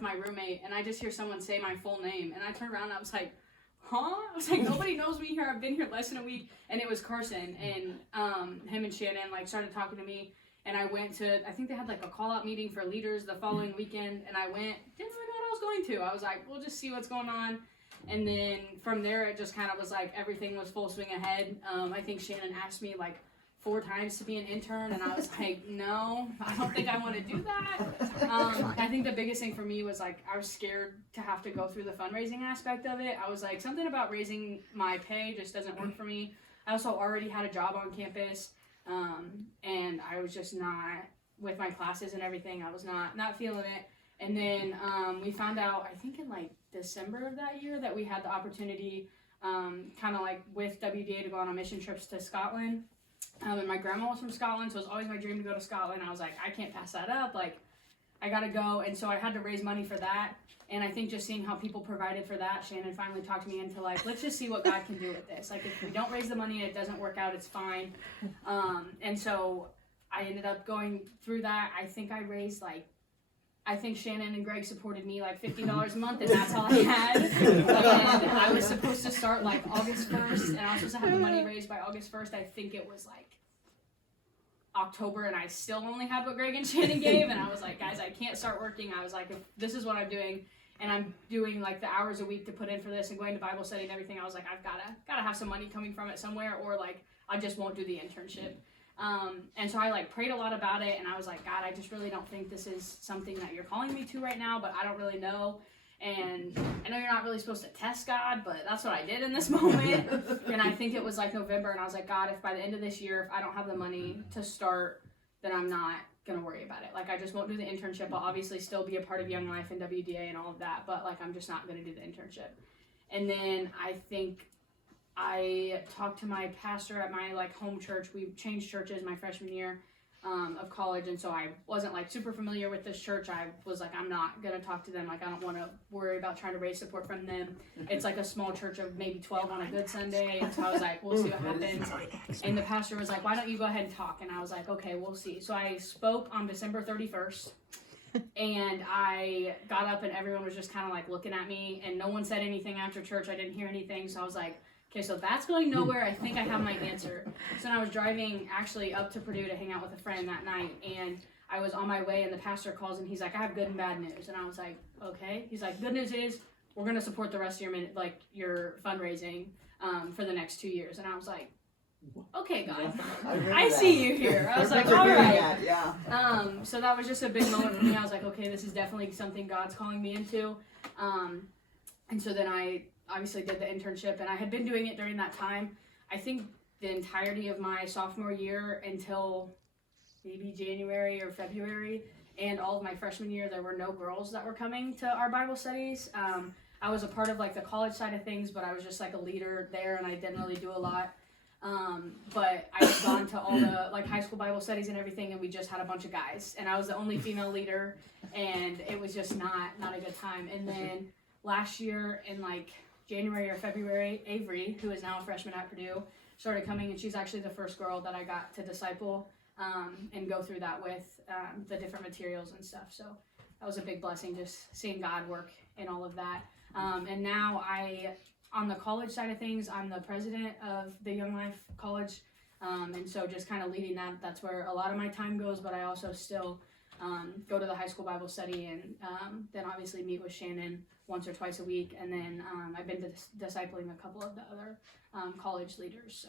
with my roommate, and I just hear someone say my full name, and I turned around and I was like, huh? I was like, nobody knows me here. I've been here less than a week. And it was Carson, and him and Shannon like started talking to me, and I went to, I think they had like a call out meeting for leaders the following weekend, and I went, didn't really know what I was going to. I was like, we'll just see what's going on. And then from there, it just kind of was like everything was full swing ahead. I think Shannon asked me like 4 times to be an intern, and I was like, no, I don't think I want to do that. I think the biggest thing for me was like I was scared to have to go through the fundraising aspect of it. I was like, something about raising my pay just doesn't work for me. I also already had a job on campus, and I was just not, with my classes and everything, I was not feeling it. And then we found out, I think in like December of that year, that we had the opportunity kind of like with WDA to go on mission trips to Scotland. And my grandma was from Scotland, so it was always my dream to go to Scotland. I was like, I can't pass that up. Like, I gotta go. And so I had to raise money for that. And I think just seeing how people provided for that, Shannon finally talked me into like, let's just see what God can do with this. Like, if we don't raise the money and it doesn't work out, it's fine. And so I ended up going through that. I think I raised like, I think Shannon and Greg supported me like $50 a month, and that's all I had. And I was supposed to start like August 1st, and I was supposed to have the money raised by August 1st. I think it was like October, and I still only had what Greg and Shannon gave. And I was like, guys, I can't start working. I was like, if this is what I'm doing, and I'm doing like the hours a week to put in for this and going to Bible study and everything, I was like, I've gotta have some money coming from it somewhere, or like I just won't do the internship. And so I like prayed a lot about it, and I was like, God, I just really don't think this is something that you're calling me to right now, but I don't really know. And I know you're not really supposed to test God, but that's what I did in this moment. And I think it was like November, and I was like, God, if by the end of this year, if I don't have the money to start, then I'm not gonna worry about it. Like, I just won't do the internship. I'll obviously still be a part of Young Life and WDA and all of that, but like, I'm just not gonna do the internship. And then I think I talked to my pastor at my like home church. We changed churches my freshman year of college, and so I wasn't like super familiar with this church. I was like, I'm not gonna talk to them. Like, I don't want to worry about trying to raise support from them. It's like a small church of maybe 12 on a good Sunday, and so I was like, we'll see what happens. And the pastor was like, why don't you go ahead and talk? And I was like, okay, we'll see. So I spoke on December 31st. And I got up, and everyone was just kind of like looking at me, and no one said anything after church. I didn't hear anything, so I was like, okay, so that's going nowhere. I think I have my answer. So then I was driving actually up to Purdue to hang out with a friend that night, and I was on my way, and the pastor calls, and he's like, I have good and bad news. And I was like, okay. He's like, good news is we're going to support the rest of your fundraising for the next 2 years. And I was like, okay, God, I see you here. I was like, all right. So that was just a big moment for me. I was like, okay, this is definitely something God's calling me into. And so then I obviously did the internship, and I had been doing it during that time. I think the entirety of my sophomore year until maybe January or February, and all of my freshman year, there were no girls that were coming to our Bible studies. I was a part of like the college side of things, but I was just like a leader there, and I didn't really do a lot. But I had gone to all the like high school Bible studies and everything, and we just had a bunch of guys, and I was the only female leader, and it was just not a good time. And then last year in like January or February, Avery, who is now a freshman at Purdue, started coming, and she's actually the first girl that I got to disciple and go through that with the different materials and stuff. So that was a big blessing, just seeing God work in all of that. And now on the college side of things, I'm the president of the Young Life College, and so just kind of leading that. That's where a lot of my time goes, but I also still go to the high school Bible study, and then obviously meet with Shannon once or twice a week, and then I've been discipling a couple of the other college leaders. So